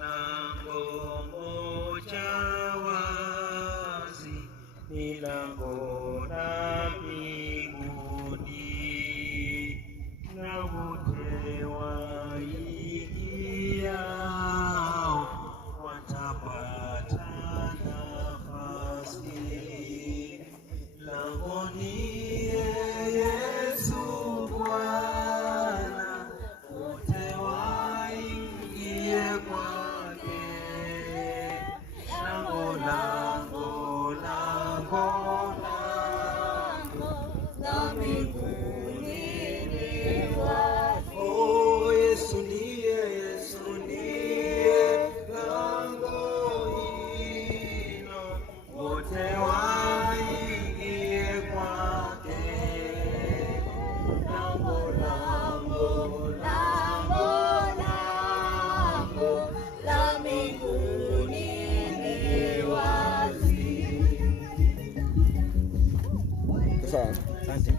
lango moja wazi, ni lango la mbinguni, na wote waingiao watapata nafasi. Langoni Yesu Bwana, wote waingie kwake. Lango, lango, lango, lango la mbinguni ni wazi. Oh, Yesu ndiye lango hilo, wote waingie kwake. Lango, lango, lango, lango la mbinguni ni wazi. Asante.